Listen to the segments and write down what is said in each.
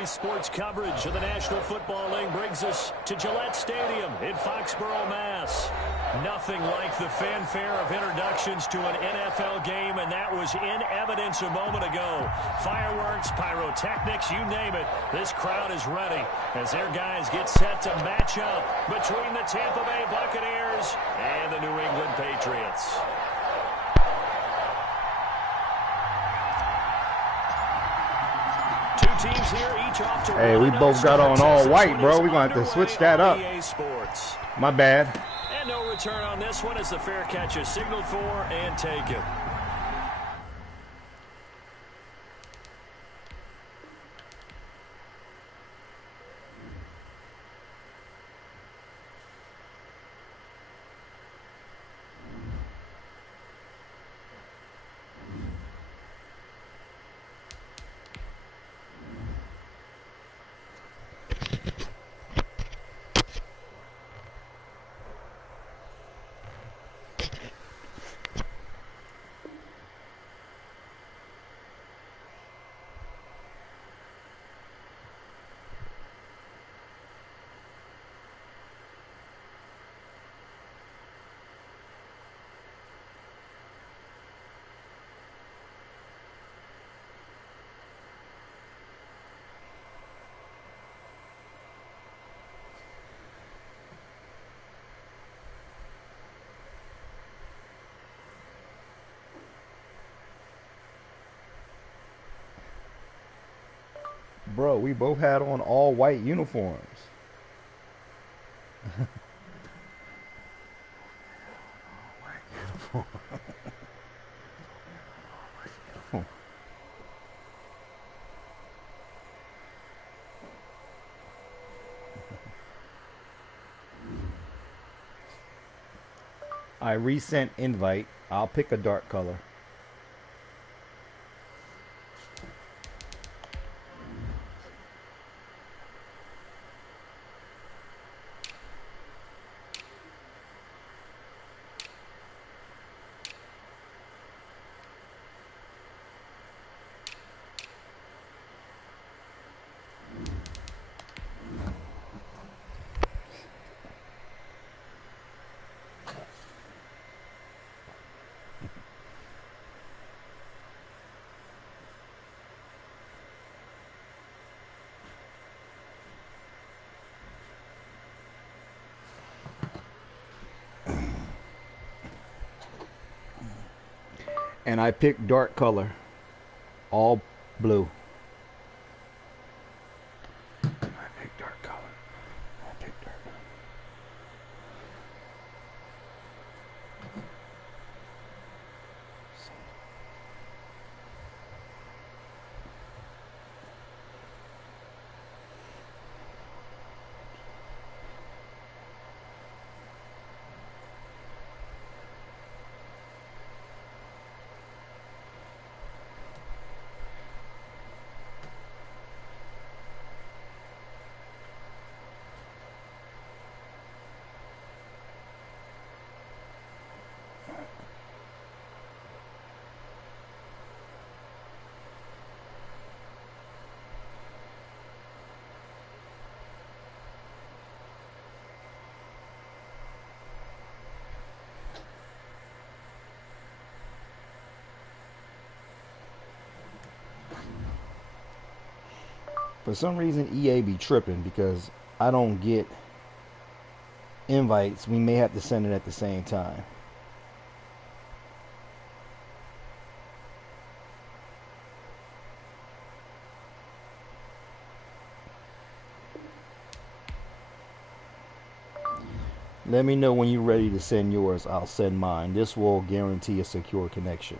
Today's sports coverage of the National Football League brings us to Gillette Stadium in Foxborough, Mass. Nothing like the fanfare of introductions to an NFL game, and that was in evidence a moment ago. Fireworks, pyrotechnics, you name it. This crowd is ready as their guys get set to match up between the Tampa Bay Buccaneers and the New England Patriots. Teams here, each off to hey, we both got on all white, bro. We're going to have to switch that up. My bad. And no return on this one as the fair catch is signaled for and taken. Bro, we both had on all white uniforms. I resent invite. I'll pick a dark color. And I picked dark color, all blue. I picked dark color. I picked dark color. For some reason, EA be tripping because I don't get invites. We may have to send it at the same time. Let me know when you're ready to send yours. I'll send mine. This will guarantee a secure connection.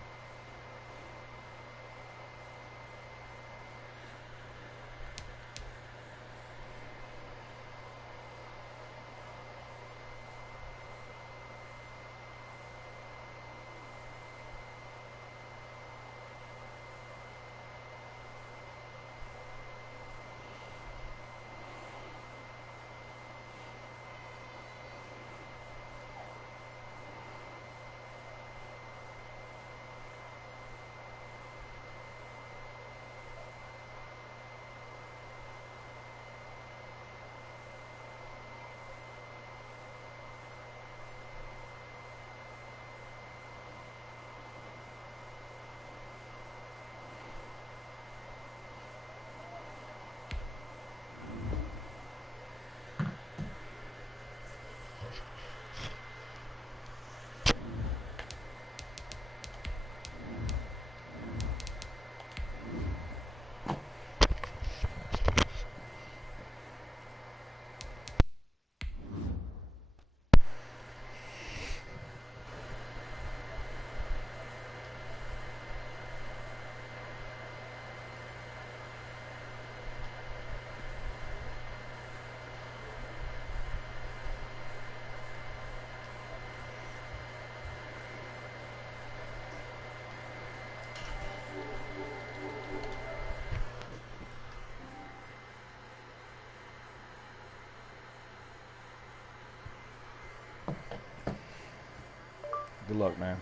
Good luck, man.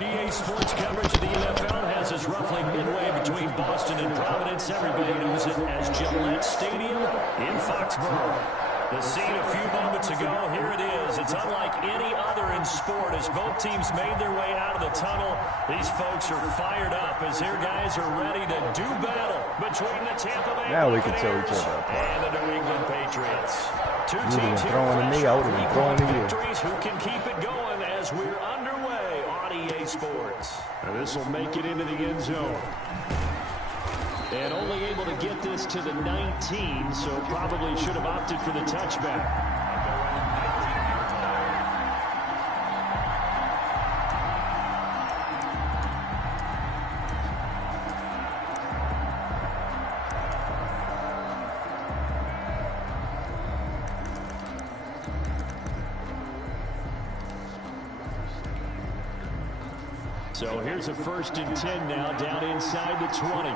EA Sports coverage of the NFL has us roughly midway between Boston and Providence. Everybody knows it as Gillette Stadium in Foxborough. The scene a few moments ago, here it is. It's unlike any other in sport as both teams made their way out of the tunnel. These folks are fired up as their guys are ready to do battle between the Tampa Bay now we can tell each Buccaneers other apart. and the New England Patriots. Two You teams been here throwing to me, I would have been throwing to you. victories. Who can keep it going as we're underway on EA Sports? Now this will make it into the end zone. And only able to get this to the 19, so probably should have opted for the touchback. So here's a 1st and 10 now down inside the 20.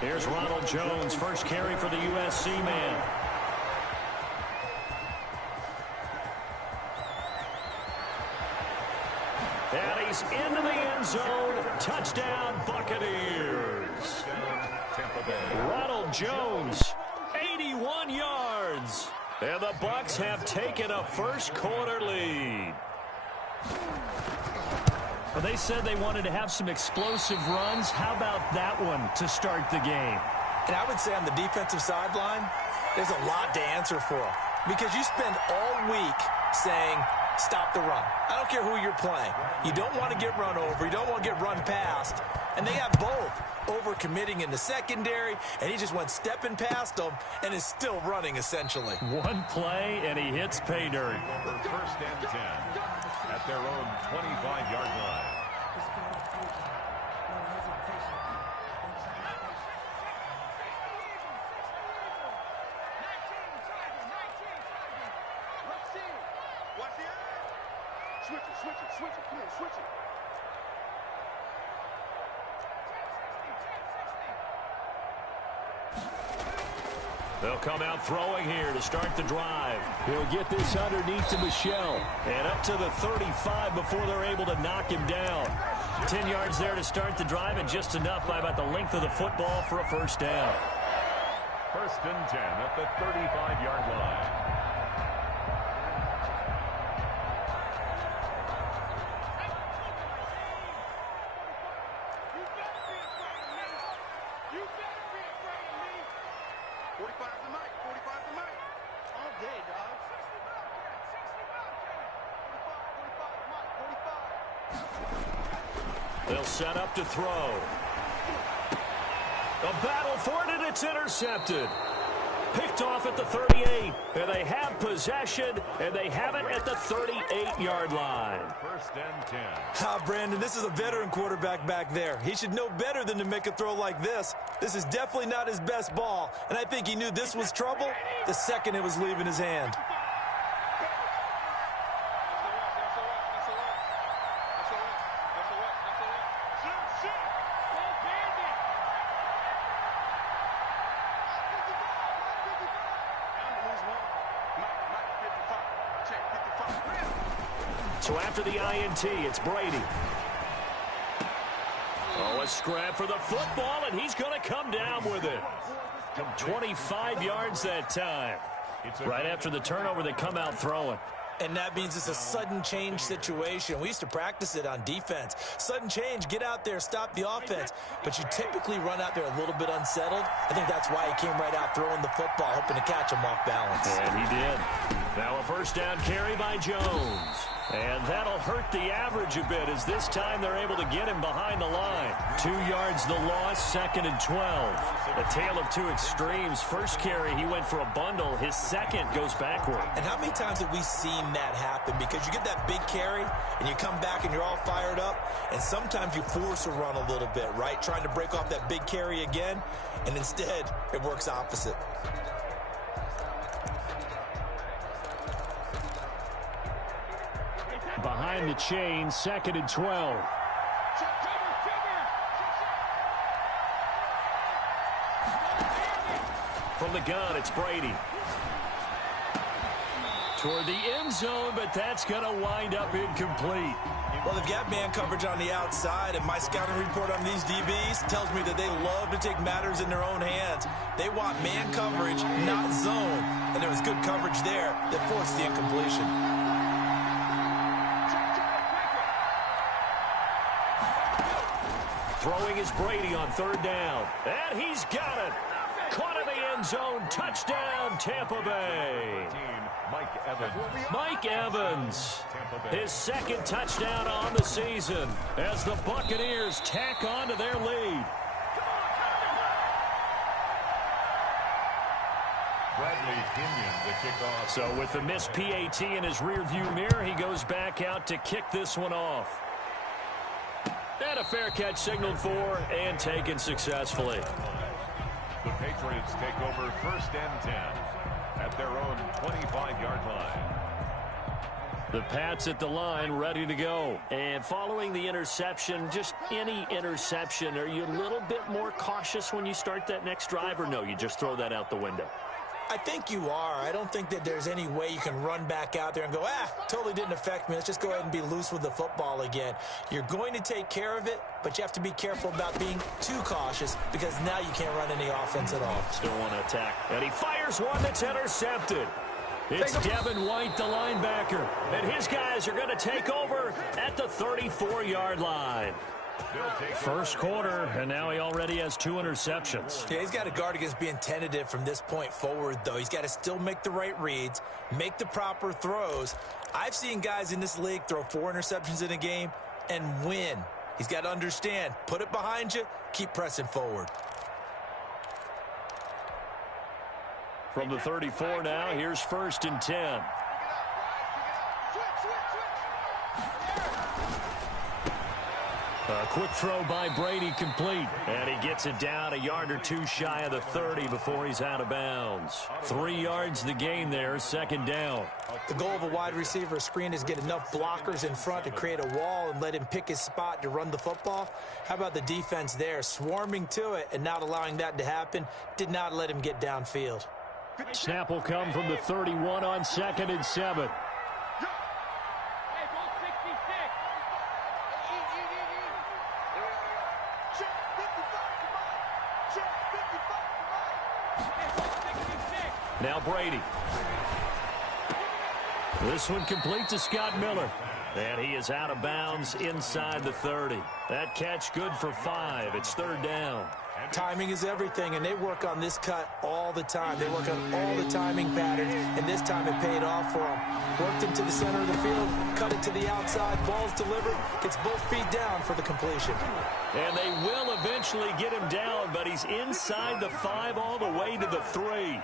Here's Ronald Jones, first carry for the USC man. And he's into the end zone. Touchdown, Buccaneers. Ronald Jones, 81 yards. And the Bucs have taken a first quarter lead. Well, they said they wanted to have some explosive runs. How about that one to start the game? And I would say on the defensive sideline, there's a lot to answer for. Because you spend all week saying, stop the run. I don't care who you're playing. You don't want to get run over. You don't want to get run past. And they have both. Over-committing in the secondary, and he just went stepping past them and is still running, essentially. One play, and he hits pay dirt. For 1st and 10 at their own 25-yard line. Switch it, come on, switch it. They'll come out throwing here to start the drive. He'll get this underneath to Michelle. And up to the 35 before they're able to knock him down. 10 yards there to start the drive, and just enough by about the length of the football for a first down. 1st and 10 at the 35-yard line. They'll set up to throw. A battle for it, and it's intercepted. Picked off at the 38. And they have possession, and they have it at the 38-yard line. 1st and 10. Ah, Brandon, this is a veteran quarterback back there. He should know better than to make a throw like this. This is definitely not his best ball, and I think he knew this was trouble the second it was leaving his hand. So after the INT, it's Brady. Oh, a scrap for the football, and he's going to come down with it. 25 yards that time. Right after the turnover, they come out throwing. And that means it's a sudden change situation. We used to practice it on defense. Sudden change, get out there, stop the offense. But you typically run out there a little bit unsettled. I think that's why he came right out throwing the football, hoping to catch him off balance. And he did. Now a first down carry by Jones. And that'll hurt the average a bit as this time they're able to get him behind the line. 2 yards the loss, 2nd and 12. A tale of two extremes. First carry, he went for a bundle. His second goes backward. And how many times have we seen that happen? Because you get that big carry, and you come back and you're all fired up, and sometimes you force a run a little bit, right? Trying to break off that big carry again, and instead it works opposite. 10 to chain, 2nd and 12. From the gun, it's Brady. Toward the end zone, but that's going to wind up incomplete. Well, they've got man coverage on the outside, and my scouting report on these DBs tells me that they love to take matters in their own hands. They want man coverage, not zone. And there was good coverage there that forced the incompletion. Throwing is Brady on 3rd down. And he's got it. Caught in the end zone. Touchdown, Tampa Bay. Mike Evans, his 2nd touchdown on the season as the Buccaneers tack on to their lead. So with the missed PAT in his rearview mirror, he goes back out to kick this one off. And a fair catch signaled for and taken successfully. The Patriots take over 1st and 10 at their own 25-yard line. The Pats at the line, ready to go. And following the interception, just any interception, are you a little bit more cautious when you start that next drive, or no, you just throw that out the window? I think you are. I don't think that there's any way you can run back out there and go, totally didn't affect me. Let's just go ahead and be loose with the football again. You're going to take care of it, but you have to be careful about being too cautious because now you can't run any offense at all. Still want to attack. And he fires one that's intercepted. It's Devin White, the linebacker. And his guys are going to take over at the 34-yard line. First quarter, and now he already has 2 interceptions. Yeah, he's got to guard against being tentative from this point forward, though. He's got to still make the right reads, make the proper throws. I've seen guys in this league throw 4 interceptions in a game and win. He's got to understand, put it behind you, keep pressing forward. From the 34 now, here's 1st and 10. A quick throw by Brady, complete. And he gets it down a yard or 2 shy of the 30 before he's out of bounds. 3 yards the gain there, 2nd down. The goal of a wide receiver screen is get enough blockers in front to create a wall and let him pick his spot to run the football. How about the defense there, swarming to it and not allowing that to happen? Did not let him get downfield. Snap will come from the 31 on 2nd and 7. Now Brady. This one complete to Scott Miller. And he is out of bounds inside the 30. That catch good for 5. It's 3rd down. Timing is everything, and they work on this cut all the time. They work on all the timing patterns, and this time it paid off for them. Worked him to the center of the field, cut it to the outside, ball's delivered, gets both feet down for the completion. And they will eventually get him down, but he's inside the 5 all the way to the 3.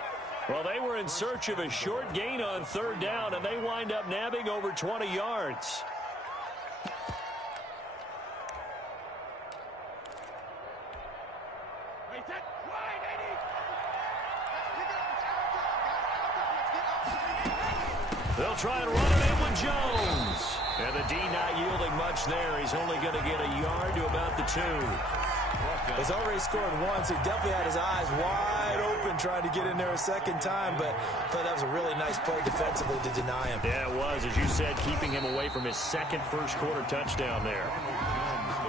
Well, they were in search of a short gain on 3rd down, and they wind up nabbing over 20 yards. They'll try and run it in with Jones. And the D not yielding much there. He's only going to get a yard to about the 2. He's already scored once. He definitely had his eyes wide open trying to get in there a 2nd time, but I thought that was a really nice play defensively to deny him. Yeah, it was, as you said, keeping him away from his 2nd first-quarter touchdown there.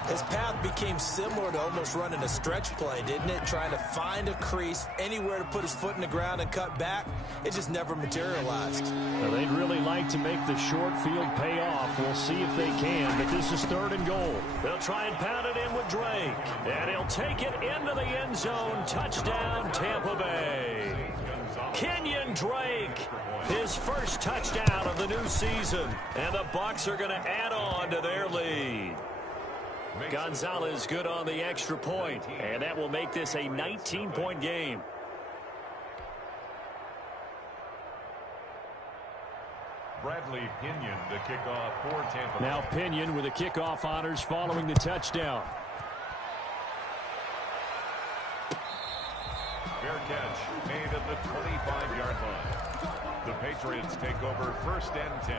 His path became similar to almost running a stretch play, didn't it? Trying to find a crease, anywhere to put his foot in the ground and cut back. It just never materialized. Well, they'd really like to make the short field pay off. We'll see if they can, but this is 3rd and goal. They'll try and pound it in with Drake. And he'll take it into the end zone. Touchdown, Tampa Bay. Kenyon Drake, his first touchdown of the new season. And the Bucs are going to add on to their lead. Gonzalez good on the extra point, and that will make this a 19-point game. Bradley Pinion, the kickoff for Tampa. Now Pinion with the kickoff honors following the touchdown. Fair catch made at the 25-yard line. The Patriots take over 1st and 10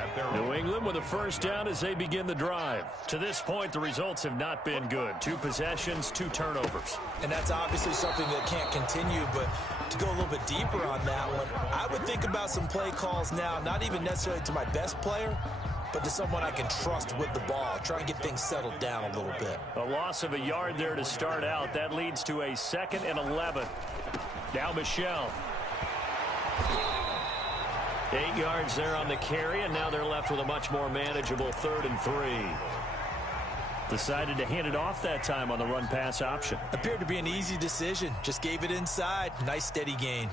at at their New England with a first down as they begin the drive. To this point, the results have not been good. 2 possessions, 2 turnovers. And that's obviously something that can't continue, but to go a little bit deeper on that one, I would think about some play calls now, not even necessarily to my best player, but to someone I can trust with the ball. Try and get things settled down a little bit. A loss of a yard there to start out. That leads to a 2nd and 11. Now Michel. 8 yards there on the carry, and now they're left with a much more manageable 3rd and 3. Decided to hand it off that time on the run-pass option. Appeared to be an easy decision. Just gave it inside. Nice steady gain.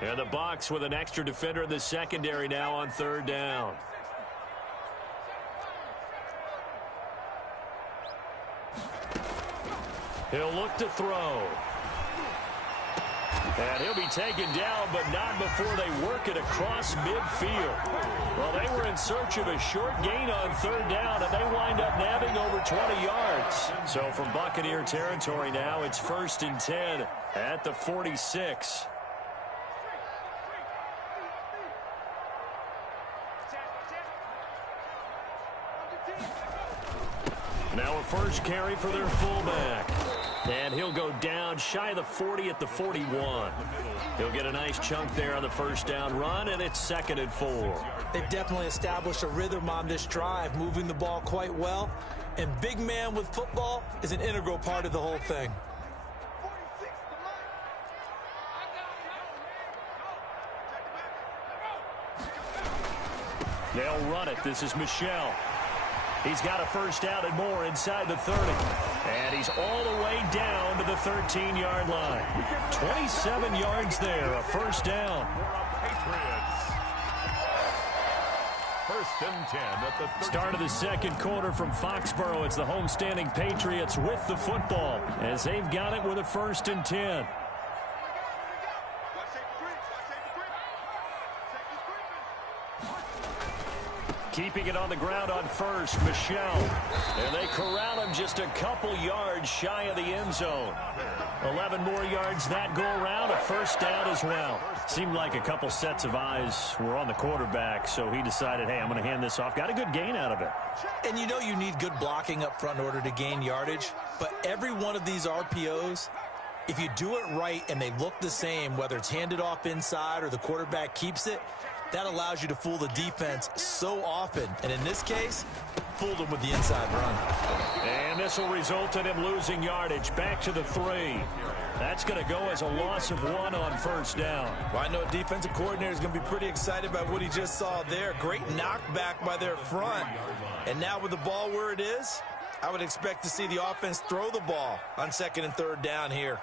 And the Bucs with an extra defender in the secondary now on 3rd down. He'll look to throw. And he'll be taken down, but not before they work it across midfield. Well, they were in search of a short gain on 3rd down, and they wind up nabbing over 20 yards. So from Buccaneer territory now, it's 1st and 10 at the 46. Now a first carry for their fullback. And he'll go down shy of the 40 at the 41. He'll get a nice chunk there on the first down run, and it's 2nd and 4. They've definitely established a rhythm on this drive, moving the ball quite well. And big man with football is an integral part of the whole thing. They'll run it. This is Michel. He's got a first down and more inside the 30. And he's all the way down to the 13-yard line. 27 yards there, a first down. Patriots. 1st and 10 at the 13. Start of the 2nd quarter from Foxborough. It's the homestanding Patriots with the football as they've got it with a 1st and 10. Keeping it on the ground on first, Michel. And they corral him just a couple yards shy of the end zone. 11 more yards that go around, a first down as well. Seemed like a couple sets of eyes were on the quarterback, so he decided, hey, I'm going to hand this off. Got a good gain out of it. And you know you need good blocking up front in order to gain yardage, but every one of these RPOs, if you do it right and they look the same, whether it's handed off inside or the quarterback keeps it, that allows you to fool the defense so often. And in this case, fooled them with the inside run. And this will result in him losing yardage back to the 3. That's going to go as a loss of 1 on first down. Well, I know a defensive coordinator is going to be pretty excited about what he just saw there. Great knockback by their front. And now with the ball where it is, I would expect to see the offense throw the ball on 2nd and 3rd down here.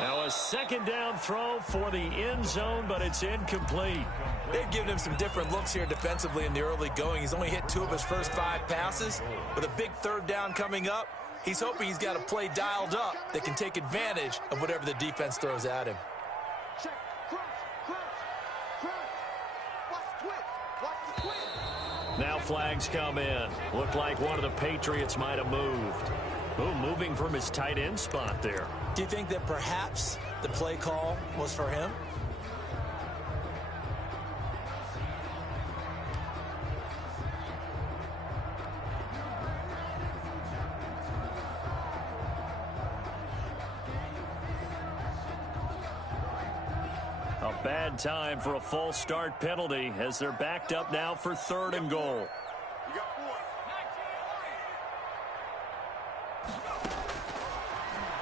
Now a 2nd down throw for the end zone, but it's incomplete. They've given him some different looks here defensively in the early going. He's only hit 2 of his first 5 passes. With a big 3rd down coming up, he's hoping he's got a play dialed up that can take advantage of whatever the defense throws at him. Now flags come in. Looked like one of the Patriots might have moved. Ooh, moving from his tight end spot there. Do you think that perhaps the play call was for him? A bad time for a false start penalty as they're backed up now for 3rd and goal.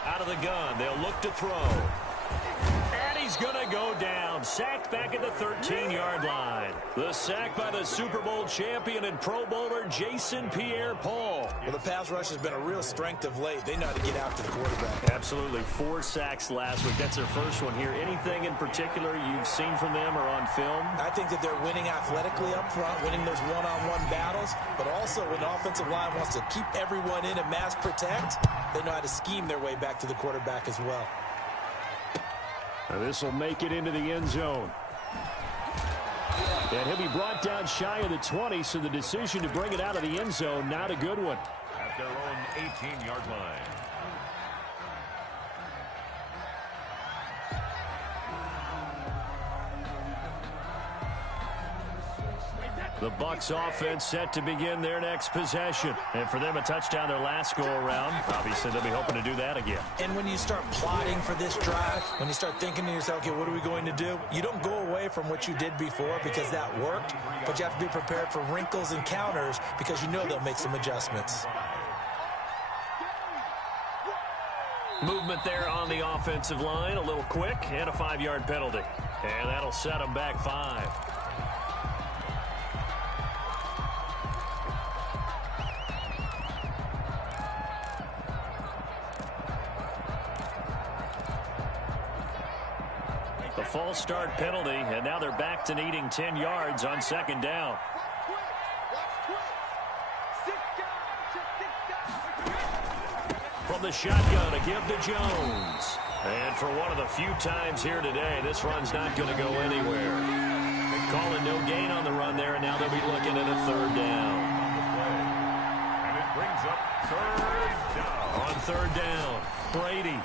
Out of the gun, they'll look to throw. And he's going to go down. Sacked back at the 13-yard line. The sack by the Super Bowl champion and Pro Bowler Jason Pierre-Paul. Well, the pass rush has been a real strength of late. They know how to get after the quarterback. Absolutely. 4 sacks last week. That's their first one here. Anything in particular you've seen from them or on film? I think that they're winning athletically up front, winning those one-on-one battles, but also when the offensive line wants to keep everyone in and mass protect, they know how to scheme their way back to the quarterback as well. Now this will make it into the end zone. And he'll be brought down shy of the 20, so the decision to bring it out of the end zone, not a good one. At their own 18-yard line. The Bucs offense set to begin their next possession. And for them, a touchdown their last go-around. Obviously, they'll be hoping to do that again. And when you start plotting for this drive, when you start thinking to yourself, okay, what are we going to do? You don't go away from what you did before because that worked, but you have to be prepared for wrinkles and counters because you know they'll make some adjustments. Movement there on the offensive line, a little quick, and a 5-yard penalty. And that'll set them back 5. The false start penalty, and now they're back to needing 10 yards on second down. From the shotgun, a give to Jones. And for one of the few times here today, this run's not going to go anywhere. Calling no gain on the run there, and now they'll be looking at a third down. And it brings up third down. On third down, Brady.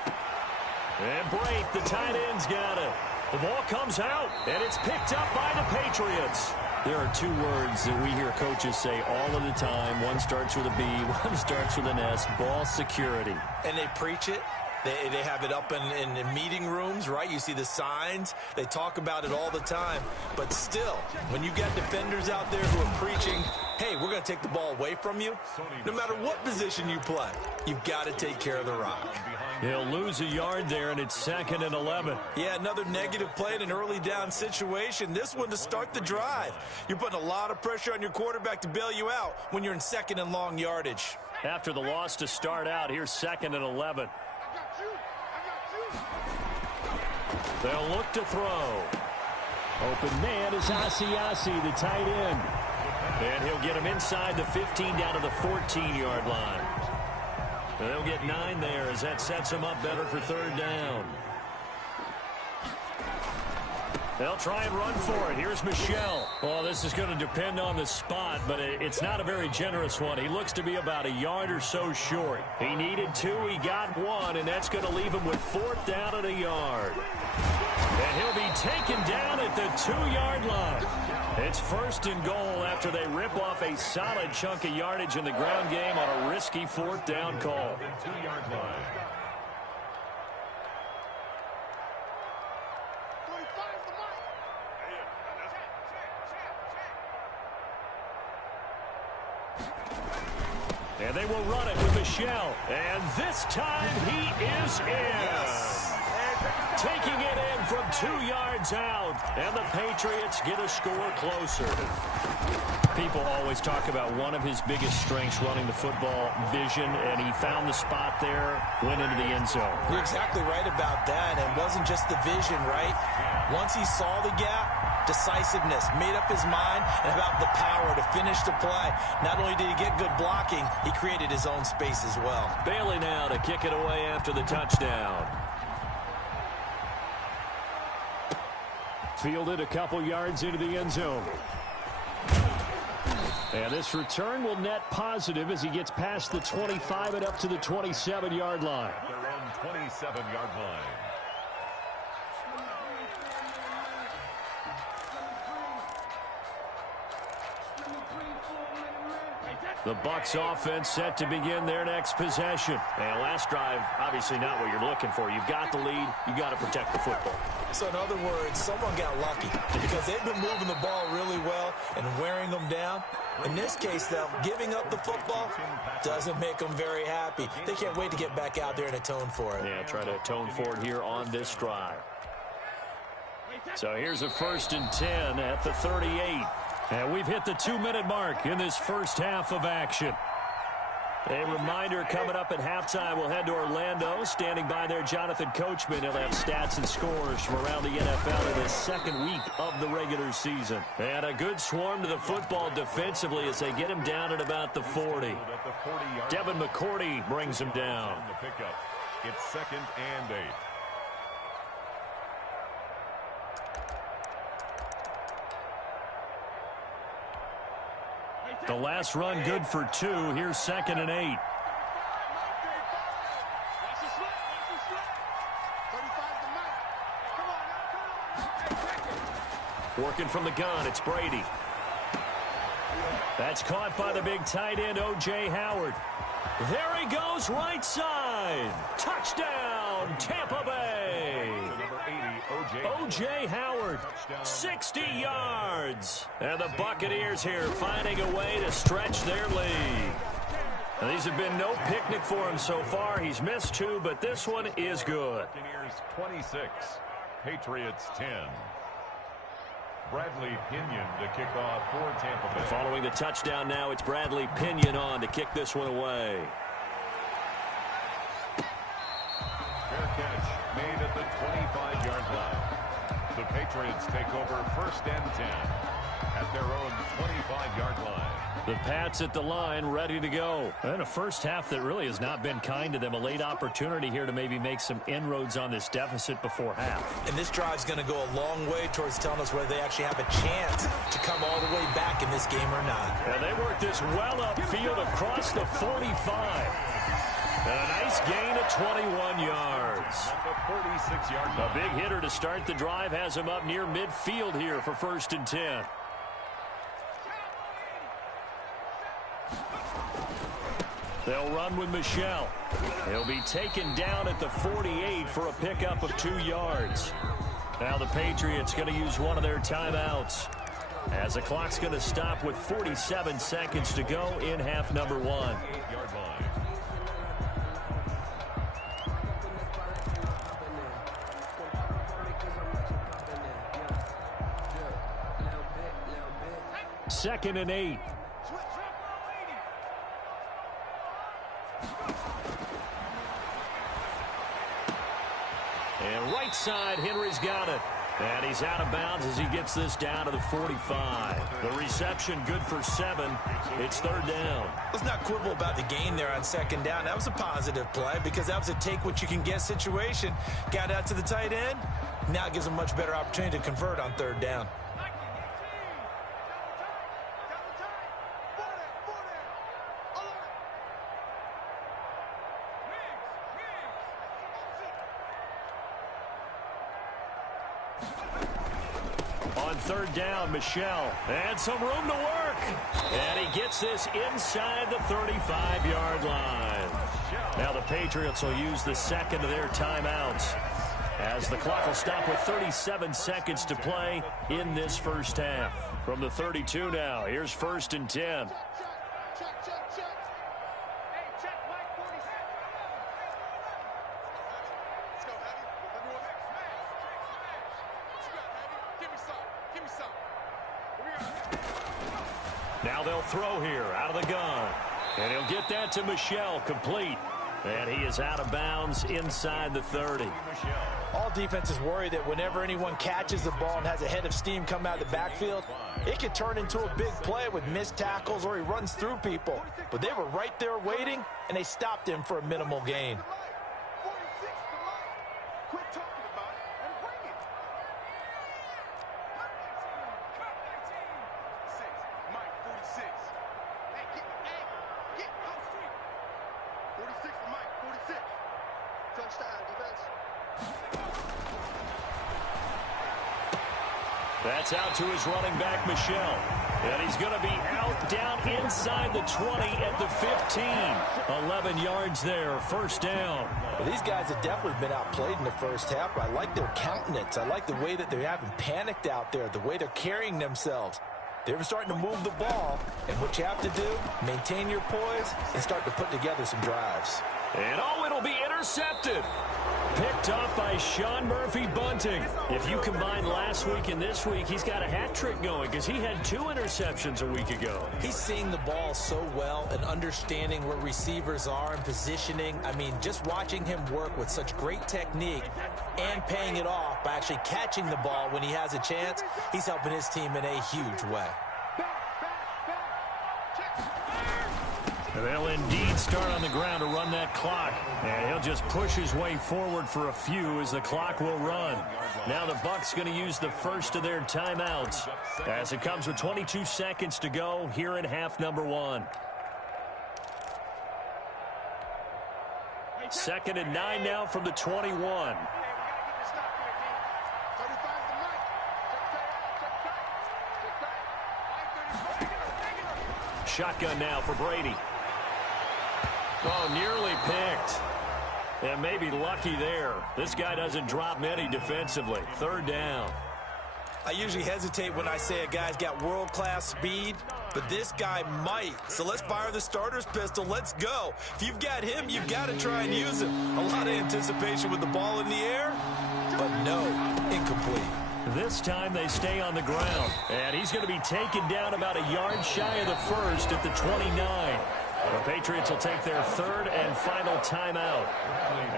And Brate, the tight end's got it. The ball comes out, and it's picked up by the Patriots. There are 2 words that we hear coaches say all of the time. One starts with a B, one starts with an S, ball security. And they preach it. They have it up in meeting rooms, right? You see the signs. They talk about it all the time. But still, when you got defenders out there who are preaching, hey, we're going to take the ball away from you, no matter what position you play, you've got to take care of the rock. He'll lose a yard there, and it's 2nd and 11. Yeah, another negative play in an early down situation. This one to start the drive. You're putting a lot of pressure on your quarterback to bail you out when you're in 2nd and long yardage. After the loss to start out, here's 2nd and 11. They'll look to throw. Open man is Asiasi, the tight end. And he'll get him inside the 15 down to the 14-yard line. They'll get 9 there as that sets him up better for third down. They'll try and run for it. Here's Michel. Well, this is going to depend on the spot, but it's not a very generous one. He looks to be about a yard or so short. He needed 2. He got 1, and that's going to leave him with 4th down at a yard. And he'll be taken down at the 2-yard line. It's 1st and goal after they rip off a solid chunk of yardage in the ground game on a risky 4th down call. 2-yard line. And they will run it with Michel. And this time he is in. Yes. Taking it in from 2 yards out. And the Patriots get a score closer. People always talk about one of his biggest strengths running the football, vision, and he found the spot there, went into the end zone. You're exactly right about that, and it wasn't just the vision, right? Once he saw the gap, decisiveness, made up his mind, and about the power to finish the play. Not only did he get good blocking, he created his own space as well. Bailey now to kick it away after the touchdown. Fielded a couple yards into the end zone. And this return will net positive as he gets past the 25 and up to the 27-yard line. Their own 27-yard line. The Bucs offense set to begin their next possession. And last drive, obviously not what you're looking for. You've got the lead. You've got to protect the football. So in other words, someone got lucky because they've been moving the ball really well and wearing them down. In this case, though, giving up the football doesn't make them very happy. They can't wait to get back out there and atone for it. Yeah, try to atone for it here on this drive. So here's a 1st and 10 at the 38. And we've hit the 2-minute mark in this first half of action. A reminder, coming up at halftime, we'll head to Orlando. Standing by there, Jonathan Coachman. He'll have stats and scores from around the NFL in the second week of the regular season. And a good swarm to the football defensively as they get him down at about the 40. Devin McCourty brings him down. It's 2nd and 8. The last run good for 2. Here's 2nd and 8. Working from the gun, it's Brady. That's caught by the big tight end, O.J. Howard. There he goes, right side. Touchdown, Tampa Bay. O.J. Howard, 60 yards. And the Buccaneers here finding a way to stretch their lead. Now, these have been no picnic for him so far. He's missed 2, but this one is good. Buccaneers 26, Patriots 10. Bradley Pinion to kick off for Tampa Bay. Following the touchdown now, it's Bradley Pinion on to kick this one away. Fair catch made at the 25-yard line. The Patriots take over 1st and 10 at their own 25-yard line. The Pats at the line, ready to go. And a first half that really has not been kind to them. A late opportunity here to maybe make some inroads on this deficit before half. And this drive's going to go a long way towards telling us whether they actually have a chance to come all the way back in this game or not. And they work this well upfield across the 45. And a nice gain of 21 yards. The 46-yard line. A big hitter to start the drive has him up near midfield here for 1st and 10. They'll run with Michel. He'll be taken down at the 48 for a pickup of 2 yards. Now the Patriots going to use one of their timeouts, as the clock's going to stop with 47 seconds to go in half number 1. 8-yard line. Second and 8. And right side, Henry's got it. And he's out of bounds as he gets this down to the 45. The reception good for 7. It's 3rd down. Let's not quibble about the gain there on 2nd down. That was a positive play because that was a take-what-you-can-get situation. Got out to the tight end. Now it gives him a much better opportunity to convert on 3rd down. On 3rd down, Michel. And some room to work. And he gets this inside the 35-yard line. Now the Patriots will use the 2nd of their timeouts, as the clock will stop with 37 seconds to play in this first half. From the 32 now, here's 1st and 10. Now they'll throw here out of the gun. And he'll get that to Michel, complete. And he is out of bounds inside the 30. All defenses worry that whenever anyone catches the ball and has a head of steam come out of the backfield, it can turn into a big play with missed tackles or he runs through people. But they were right there waiting, and they stopped him for a minimal gain. That's out to his running back, Michel. And he's going to be out down inside the 20 at the 15. 11 yards there, 1st down. Well, these guys have definitely been outplayed in the first half. I like their countenance. I like the way that they haven't panicked out there, the way they're carrying themselves. They're starting to move the ball, and what you have to do, maintain your poise and start to put together some drives. And oh, it'll be intercepted. Picked off by Sean Murphy-Bunting. If you combine last week and this week, he's got a hat trick going because he had 2 interceptions a week ago. He's seeing the ball so well and understanding where receivers are and positioning. I mean, just watching him work with such great technique and paying it off by actually catching the ball when he has a chance, he's helping his team in a huge way. They'll indeed start on the ground to run that clock. And he'll just push his way forward for a few as the clock will run. Now the Bucs going to use the first of their timeouts as it comes with 22 seconds to go here in half number 1. 2nd and 9 now from the 21. Shotgun now for Brady. Oh, nearly picked. And maybe lucky there. This guy doesn't drop many defensively. 3rd down. I usually hesitate when I say a guy's got world-class speed, but this guy might. So let's fire the starter's pistol. Let's go. If you've got him, you've got to try and use him. A lot of anticipation with the ball in the air, but no, incomplete. This time they stay on the ground. And he's going to be taken down about a yard shy of the first at the 29. The Patriots will take their 3rd and final timeout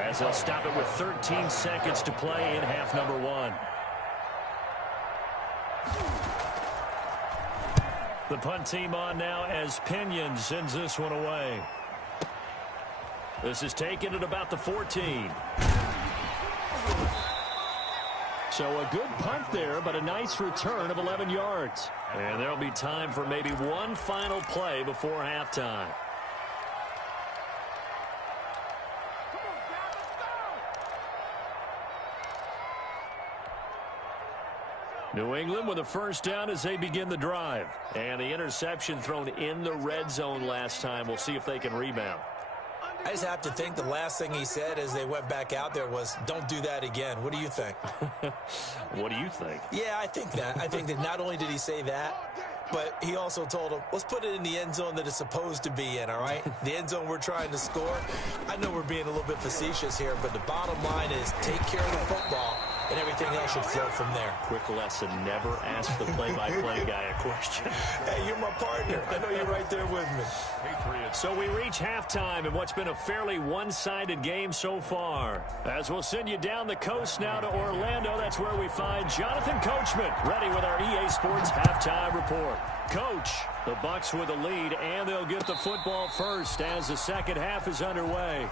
as they'll stop it with 13 seconds to play in half number 1. The punt team on now as Pinion sends this one away. This is taken at about the 14. So a good punt there, but a nice return of 11 yards. And there'll be time for maybe one final play before halftime. New England with a first down as they begin the drive. And the interception thrown in the red zone last time. We'll see if they can rebound. I just have to think the last thing he said as they went back out there was, don't do that again. What do you think? What do you think? Yeah, I think that. I think that not only did he say that, but he also told him, let's put it in the end zone that it's supposed to be in, all right? The end zone we're trying to score. I know we're being a little bit facetious here, but the bottom line is take care of the football, and everything else should flow from there. Quick lesson, never ask the play-by-play guy a question. Hey, you're my partner. I know you're right there with me. So we reach halftime in what's been a fairly one-sided game so far. As we'll send you down the coast now to Orlando, that's where we find Jonathan Coachman, ready with our EA Sports Halftime Report. Coach, the Bucs with a lead, and they'll get the football first as the second half is underway.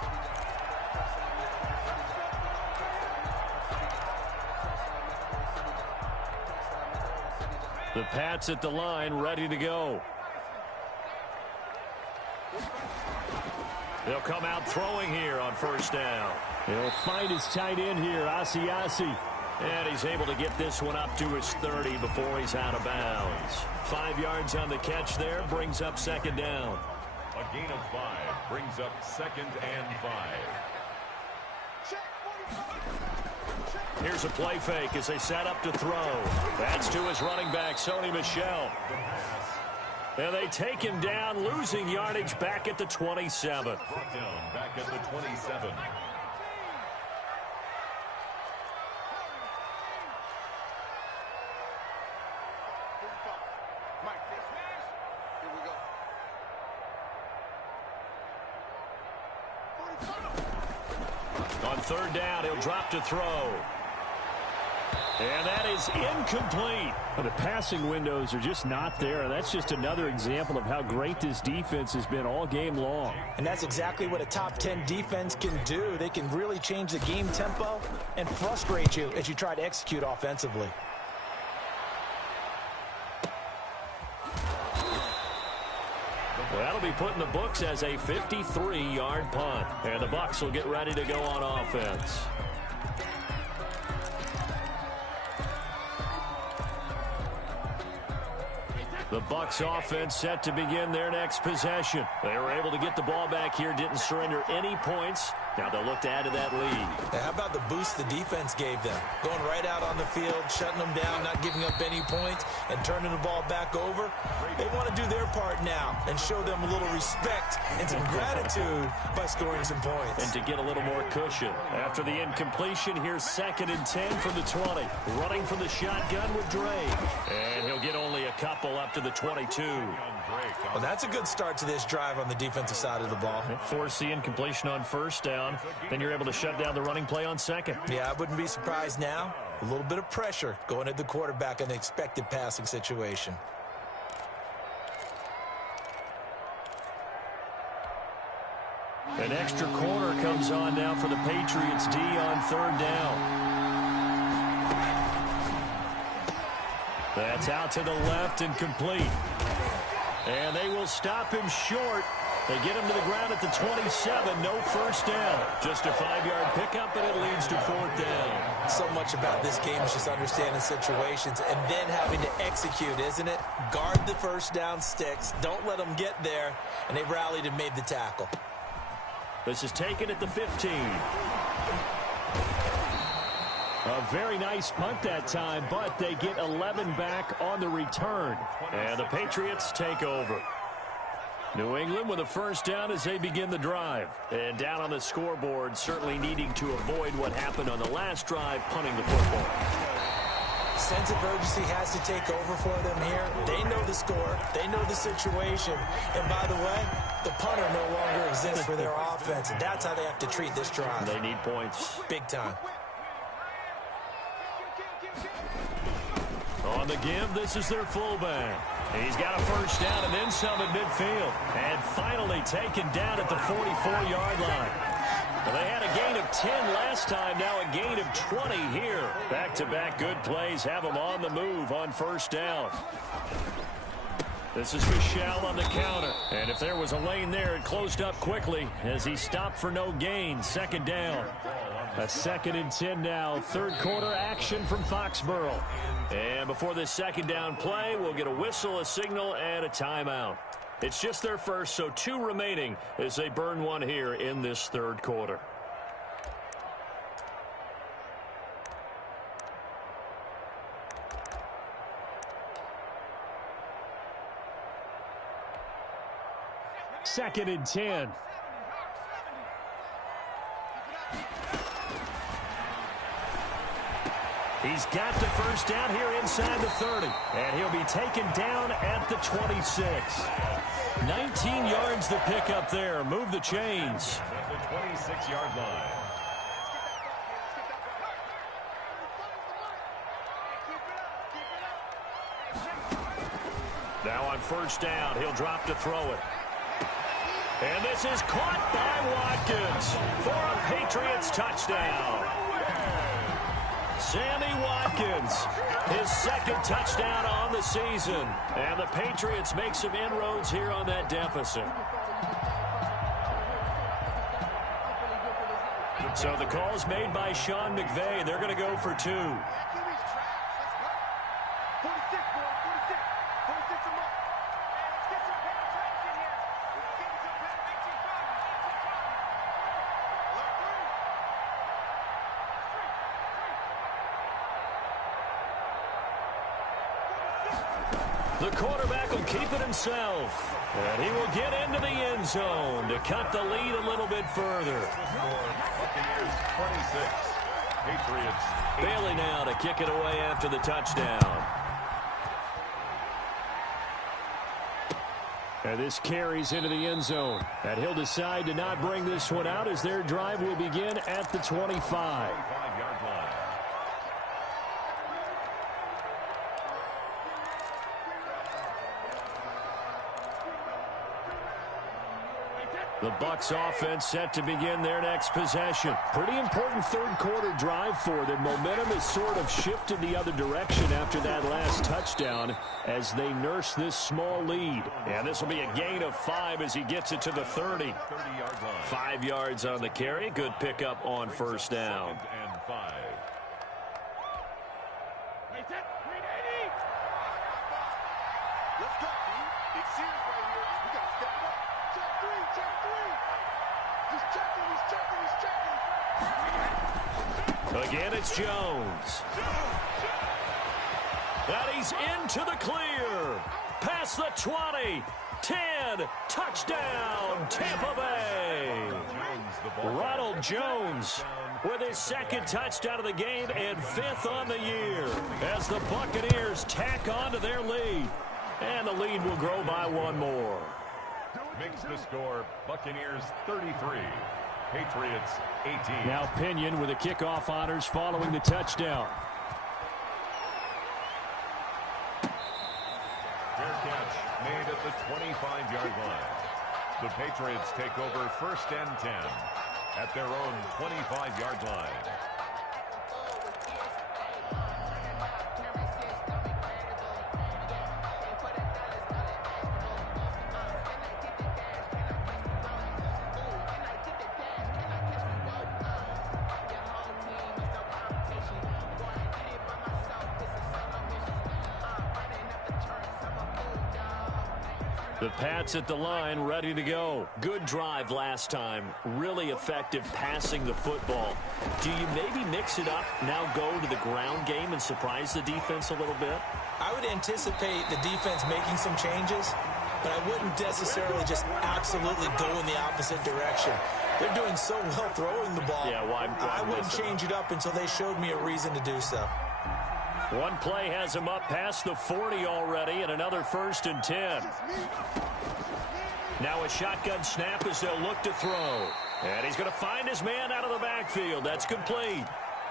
The Pats at the line, ready to go. They'll come out throwing here on first down. He'll find his tight end here, Asiasi. And he's able to get this one up to his 30 before he's out of bounds. 5 yards on the catch there, brings up second down. A gain of 5 brings up 2nd and 5. Here's a play fake as they set up to throw. That's to his running back, Sony Michel. And they take him down, losing yardage back at the 27. Brought down back at the 27. On third down, he'll drop to throw. And that is incomplete. The passing windows are just not there. That's just another example of how great this defense has been all game long. And that's exactly what a top 10 defense can do. They can really change the game tempo and frustrate you as you try to execute offensively. Well, that'll be put in the books as a 53-yard punt. And the Bucs will get ready to go on offense. The Bucs offense set to begin their next possession. They were able to get the ball back here, didn't surrender any points. Now they'll look to add to that lead. Now, how about the boost the defense gave them? Going right out on the field, shutting them down, not giving up any points, and turning the ball back over. They want to do their part now and show them a little respect and some gratitude by scoring some points. And to get a little more cushion. After the incompletion, here's 2nd and 10 from the 20. Running from the shotgun with Dre. And he'll get only a couple up to the 22. Well, that's a good start to this drive on the defensive side of the ball. Force the incompletion on 1st down. Then you're able to shut down the running play on 2nd. Yeah, I wouldn't be surprised now. A little bit of pressure going at the quarterback in an expected passing situation. An extra corner comes on now for the Patriots D on 3rd down. That's out to the left and complete. And they will stop him short. They get him to the ground at the 27. No 1st down. Just a 5-yard pickup, and it leads to 4th down. So much about this game is just understanding situations and then having to execute, isn't it? Guard the 1st down sticks. Don't let them get there. And they rallied and made the tackle. This is taken at the 15. A very nice punt that time, but they get 11 back on the return. And the Patriots take over. New England with a 1st down as they begin the drive. And down on the scoreboard, certainly needing to avoid what happened on the last drive, punting the football. Sense of urgency has to take over for them here. They know the score. They know the situation. And by the way, the punter no longer exists for their offense. And that's how they have to treat this drive. They need points. Big time. On the give, this is their fullback. He's got a 1st down and then some at midfield. And finally taken down at the 44-yard line. Well, they had a gain of 10 last time, now a gain of 20 here. Back-to-back good plays have them on the move on 1st down. This is Michel on the counter. And if there was a lane there, it closed up quickly as he stopped for no gain. 2nd down. A 2nd and 10 now. 3rd quarter action from Foxborough. And before this 2nd down play, we'll get a whistle, a signal, and a timeout. It's just their first, so 2 remaining as they burn one here in this 3rd quarter. Second and 10. He's got the 1st down here inside the 30. And he'll be taken down at the 26. 19 yards the pickup there. Move the chains. At the 26-yard line. Now on 1st down, he'll drop to throw it. And this is caught by Watkins for a Patriots touchdown. Sammy Watkins, his 2nd touchdown on the season. And the Patriots make some inroads here on that deficit. So the call's made by Sean McVay. They're going to go for 2. The quarterback will keep it himself. And he will get into the end zone to cut the lead a little bit further. Buccaneers 26. Patriots 8. Bailey now to kick it away after the touchdown. And this carries into the end zone. And he'll decide to not bring this one out as their drive will begin at the 25. 25-yard line. The Bucs offense set to begin their next possession. Pretty important 3rd quarter drive for them. Momentum has sort of shifted the other direction after that last touchdown as they nurse this small lead. And this will be a gain of 5 as he gets it to the 30. 30-yard line. 5 yards on the carry. Good pickup on 1st down. And 5. Let's go, team. It's serious right here. We got to step up. Check three, check three. He's checking, he's checking, he's checking. Again, it's Jones. And he's into the clear. Past the 20. 10. Touchdown, Tampa Bay. Ronald Jones with his second touchdown of the game and 5th on the year as the Buccaneers tack on to their lead. And the lead will grow by 1 more. Makes the score Buccaneers 33. Patriots 18. Now Pinion with the kickoff honors following the touchdown. Fair catch made at the 25-yard line. The Patriots take over 1st and 10 at their own 25-yard line. The Pats at the line, ready to go. Good drive last time. Really effective passing the football. Do you maybe mix it up, now go to the ground game and surprise the defense a little bit? I would anticipate the defense making some changes, but I wouldn't necessarily just absolutely go in the opposite direction. They're doing so well throwing the ball. Yeah, why I wouldn't change it up until they showed me a reason to do so. One play has him up past the 40 already, and another 1st and 10. Now a shotgun snap as they'll look to throw. And he's going to find his man out of the backfield. That's complete.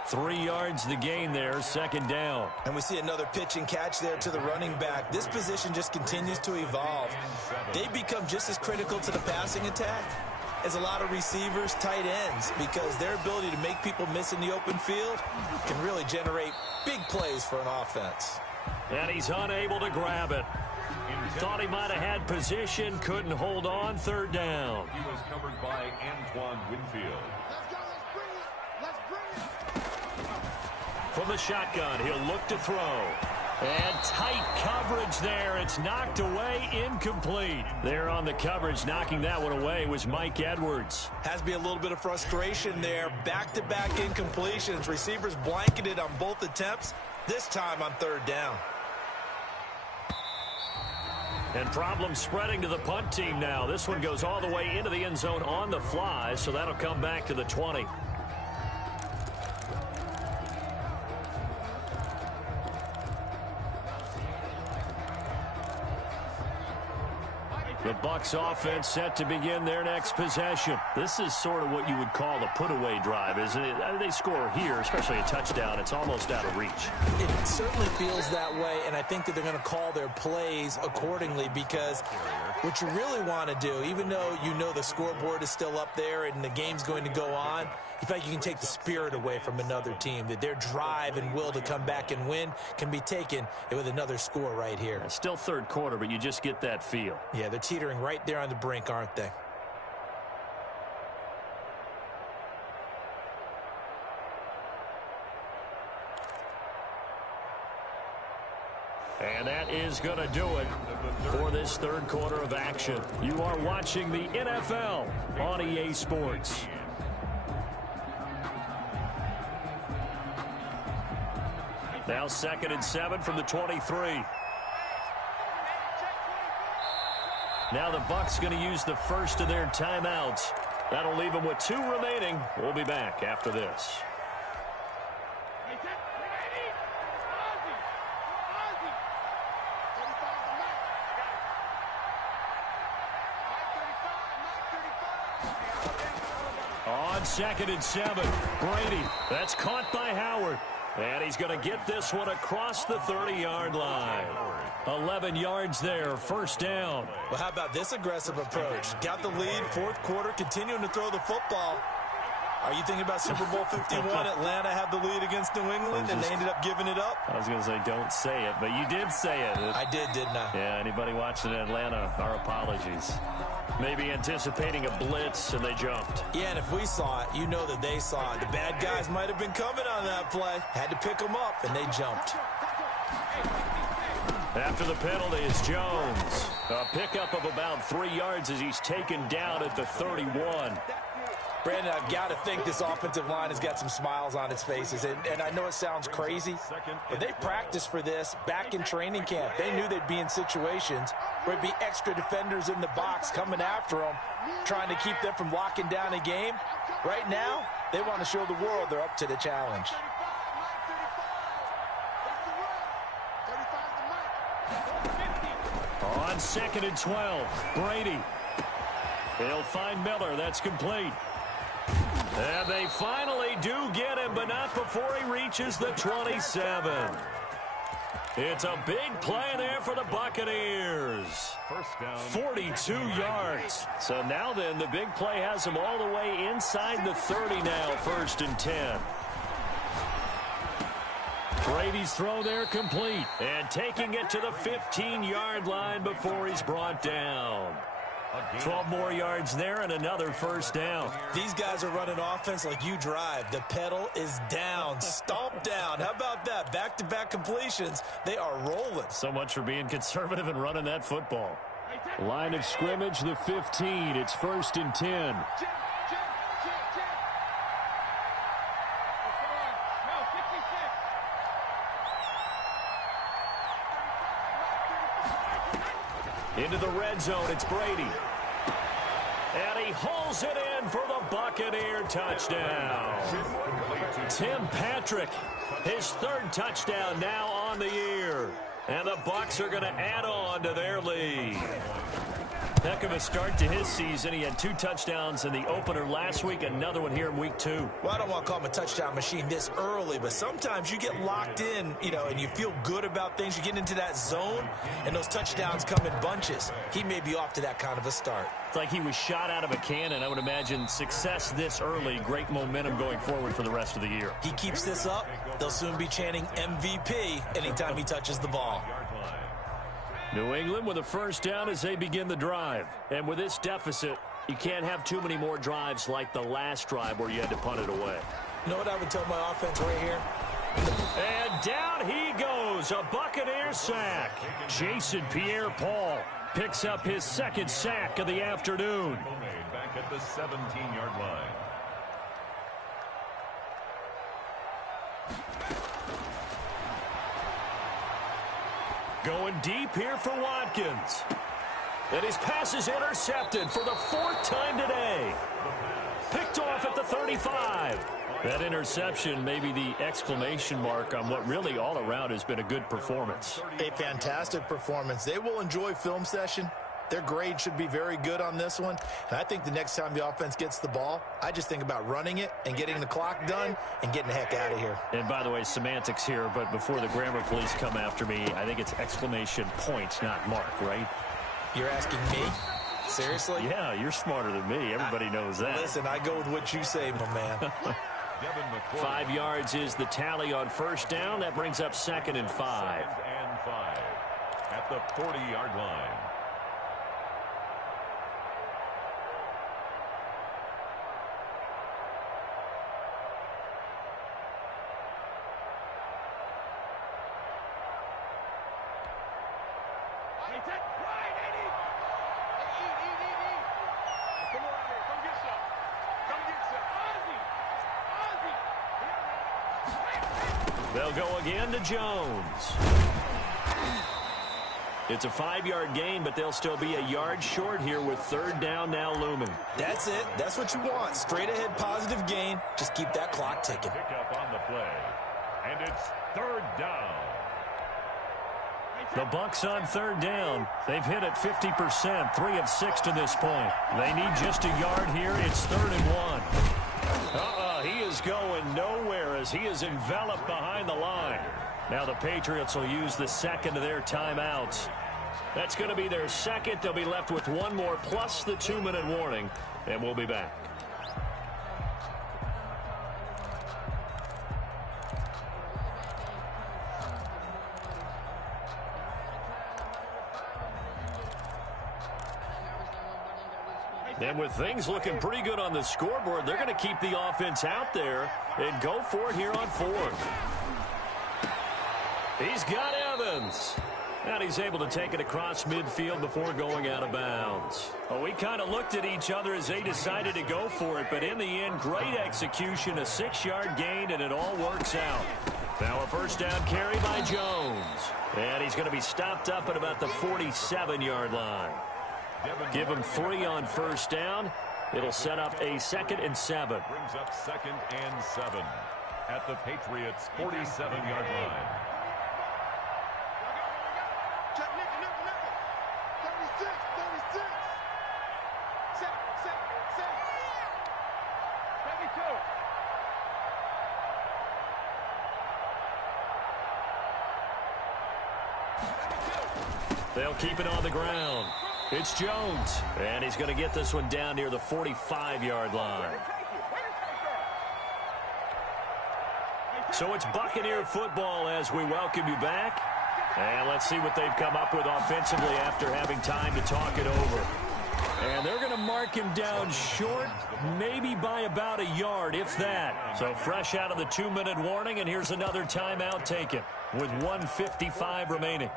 3 yards the gain there, 2nd down. And we see another pitch and catch there to the running back. This position just continues to evolve. They become just as critical to the passing attack as a lot of receivers, tight ends, because their ability to make people miss in the open field can really generate big plays for an offense. And he's unable to grab it. Thought he might have had position, couldn't hold on, 3rd down. He was covered by Antoine Winfield. Let's go, let's bring it, let's bring it. From the shotgun, he'll look to throw. And tight coverage there. It's knocked away, incomplete. There on the coverage, knocking that one away was Mike Edwards. Has to be a little bit of frustration there. Back-to-back incompletions. Receivers blanketed on both attempts, this time on 3rd down. And problems spreading to the punt team now. This one goes all the way into the end zone on the fly, so that'll come back to the 20. The Bucs offense set to begin their next possession. This is sort of what you would call a put-away drive, isn't it? They score here, especially a touchdown. It's almost out of reach. It certainly feels that way, and I think that they're going to call their plays accordingly, because what you really want to do, even though you know the scoreboard is still up there and the game's going to go on, in fact, you can take the spirit away from another team, that their drive and will to come back and win can be taken with another score right here. It's still 3rd quarter, but you just get that feel. Yeah, they're teetering right there on the brink, aren't they? And that is going to do it for this 3rd quarter of action. You are watching the NFL on EA Sports. Now 2nd and 7 from the 23. Now the Bucs going to use the first of their timeouts. That'll leave them with 2 remaining. We'll be back after this. On 2nd and 7, Brady. That's caught by Howard. And he's going to get this one across the 30-yard line. 11 yards there, 1st down. Well, how about this aggressive approach? Got the lead, 4th quarter, continuing to throw the football. Are you thinking about Super Bowl 51? Atlanta had the lead against New England, and they ended up giving it up? I was going to say, don't say it, but you did say it. I did, didn't I? Yeah, anybody watching Atlanta, our apologies. Maybe anticipating a blitz, and they jumped. Yeah, and if we saw it, you know that they saw it. The bad guys might have been coming on that play. Had to pick them up, and they jumped. After the penalty is Jones. A pickup of about 3 yards as he's taken down at the 31. Brandon, I've got to think this offensive line has got some smiles on its faces. And I know it sounds crazy, but they practiced for this back in training camp. They knew they'd be in situations where it'd be extra defenders in the box coming after them, trying to keep them from locking down a game. Right now, they want to show the world they're up to the challenge. On 2nd and 12, Brady. He'll find Miller. That's complete. And they finally do get him, but not before he reaches the 27. It's a big play there for the Buccaneers. First down. 42 yards. So now then, the big play has him all the way inside the 30 now, 1st and 10. Brady's throw there complete. And taking it to the 15-yard line before he's brought down. 12 more yards there and another first down. These guys are running offense like you drive. The pedal is down. Stomp down. How about that? Back-to-back completions. They are rolling. So much for being conservative and running that football. Line of scrimmage, the 15. It's 1st and 10. Into the red zone, it's Brady. And he hauls it in for the Buccaneer touchdown. Tim Patrick, his 3rd touchdown now on the year. And the Bucs are going to add on to their lead. Heck of a start to his season. He had 2 touchdowns in the opener last week, another one here in week 2. Well, I don't want to call him a touchdown machine this early, but sometimes you get locked in, and you feel good about things. You get into that zone, and those touchdowns come in bunches. He may be off to that kind of a start. It's like he was shot out of a cannon. I would imagine success this early, great momentum going forward for the rest of the year. He keeps this up, they'll soon be chanting MVP anytime he touches the ball. New England with a first down as they begin the drive. And with this deficit, you can't have too many more drives like the last drive where you had to punt it away. You know what I would tell my offense right here? And down he goes, a Buccaneer sack. Jason Pierre-Paul picks up his 2nd sack of the afternoon. Back at the 17-yard line. Going deep here for Watkins. And his pass is intercepted for the 4th time today. Picked off at the 35. That interception may be the exclamation mark on what really all around has been a good performance. A fantastic performance. They will enjoy film session. Their grade should be very good on this one. And I think the next time the offense gets the ball, I just think about running it and getting the clock done and getting the heck out of here. And by the way, semantics here, but before the grammar police come after me, I think it's exclamation point, not mark, right? You're asking me? Seriously? Yeah, you're smarter than me. Everybody knows that. Listen, I go with what you say, my man. 5 yards is the tally on first down. That brings up 2nd and 5. 2nd and 5 at the 40-yard line. They'll go again to Jones. It's a 5-yard gain, but they'll still be a yard short here with 3rd down now looming. That's it. That's what you want. Straight ahead positive gain. Just keep that clock ticking. Pick up on the play. And it's 3rd down. The Bucs on 3rd down. They've hit it 50%, 3 of 6 to this point. They need just a yard here. It's 3rd and 1. He is going nowhere as he is enveloped behind the line. Now the Patriots will use the 2nd of their timeouts. That's going to be their 2nd. They'll be left with 1 more plus the 2-minute warning, and we'll be back. And with things looking pretty good on the scoreboard, they're going to keep the offense out there and go for it here on 4th. He's got Evans. And he's able to take it across midfield before going out of bounds. Well, we kind of looked at each other as they decided to go for it, but in the end, great execution, a 6-yard gain, and it all works out. Now a first down carry by Jones. And he's going to be stopped up at about the 47-yard line. Give him 3 on first down. It'll set up a 2nd and 7. Brings up 2nd and 7 at the Patriots' 47-yard line. Check, nickel. 36. Set. 32. They'll keep it on the ground. It's Jones, and he's going to get this one down near the 45-yard line. So it's Buccaneer football as we welcome you back. And let's see what they've come up with offensively after having time to talk it over. And they're going to mark him down short, maybe by about a yard, if that. So fresh out of the 2-minute warning, and here's another timeout taken with 1:55 remaining.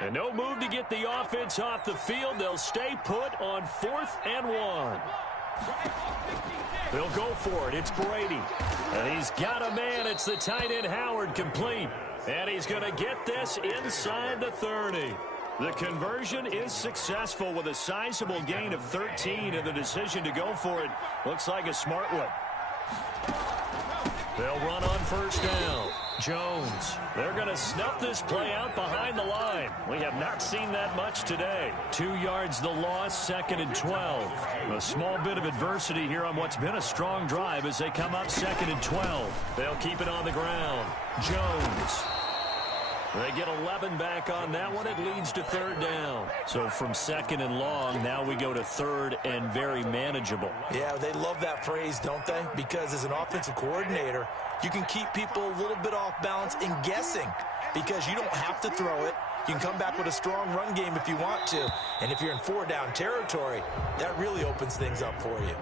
And no move to get the offense off the field. They'll stay put on 4th and 1. They'll go for it. It's Brady. And he's got a man. It's the tight end Howard, complete. And he's going to get this inside the 30. The conversion is successful with a sizable gain of 13, and the decision to go for it looks like a smart one. They'll run on first down. Jones. They're going to snuff this play out behind the line. We have not seen that much today. 2 yards the loss, 2nd and 12. A small bit of adversity here on what's been a strong drive as they come up 2nd and 12. They'll keep it on the ground. Jones. They get 11 back on that one. It leads to 3rd down. So from 2nd and long, now we go to 3rd and very manageable. Yeah, they love that phrase, don't they? Because as an offensive coordinator, you can keep people a little bit off balance and guessing because you don't have to throw it. You can come back with a strong run game if you want to. And if you're in 4-down territory, that really opens things up for you.